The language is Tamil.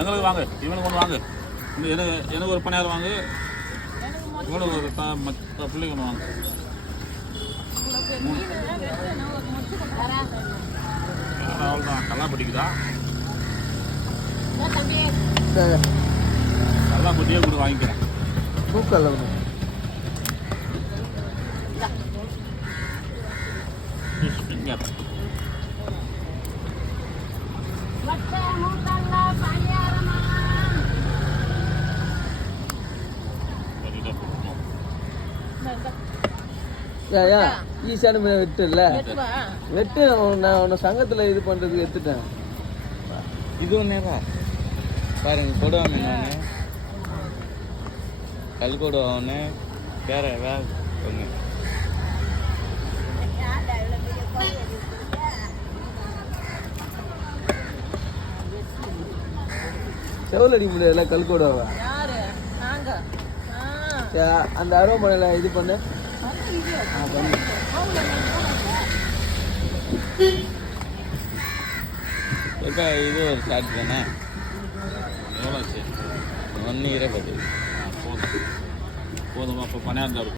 எங்களுக்கு வாங்க, இவனுக்கு ஒன்று வாங்க. எனக்கு ஒரு பணியாரம் வாங்க, இவனுக்கு ஒரு மற்ற பிள்ளைங்க ஒன்று வாங்க. அவ்வளோதான். கல்லாப்பட்டிக்குதா? கல்லாப்பட்டியே கூட வாங்கிக்கிறேன். பூக்கல்ல ஈசான வெட்டு இல்லை வெட்டு. நான் உன்னை சங்கத்தில் இது பண்ணுறதுக்கு எடுத்துட்டேன். இது ஒன்றேவா பாருங்க. கொடுவா மீன் ஒன்று, கல் கொடுவா ஒன்று, வேற வேற ஒன்று. செவல் அடிக்க முடியாதுல்ல கல் கொடுவா. அந்த அருவமனையில இது பண்ணு. இது ஒரு ஷார்ட் தானே. எவ்வளோ சரி 120. போதும். போதுமா? அப்போ பணியாரம்